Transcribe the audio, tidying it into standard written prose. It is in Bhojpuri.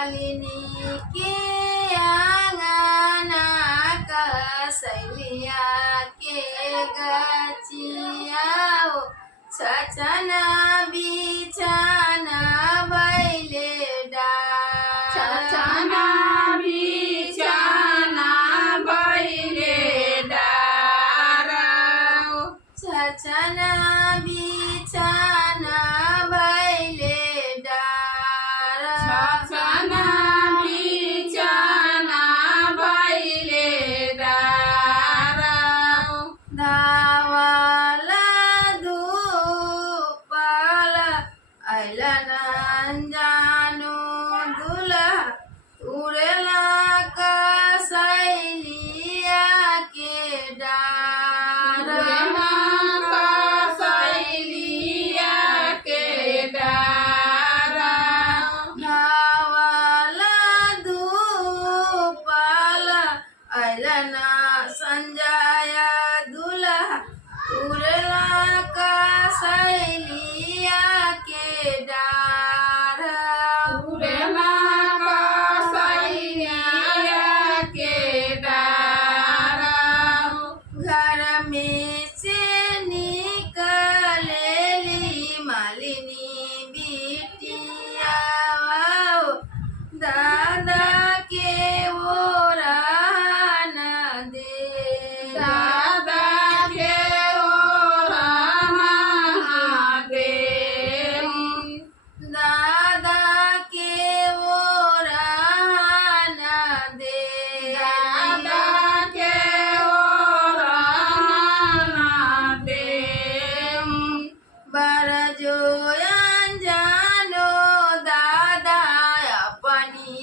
मालिनी के आंगना कसैलिया के गचिया हो छछना बिछाना बैले डार छछना बिछाना बैले डार छछना बिछाना बैले डार छछना बिछाना बैले डार धावला धूपल अइलन जानु दुल्हा उड़ेला कसैलिया के डार कसैलिया के डार धावला धूपल अइलन संजय दुल्हा उड़ेला कसैलिया के डार उड़ेला कसैलिया के डार घर में से निकलेली मालिनी बिटिया दादा के ओरा न दे दादा के ओराना दे दादा के ओरा न दे दादा के ओराना दे बरजो अनजानो दादा अपनी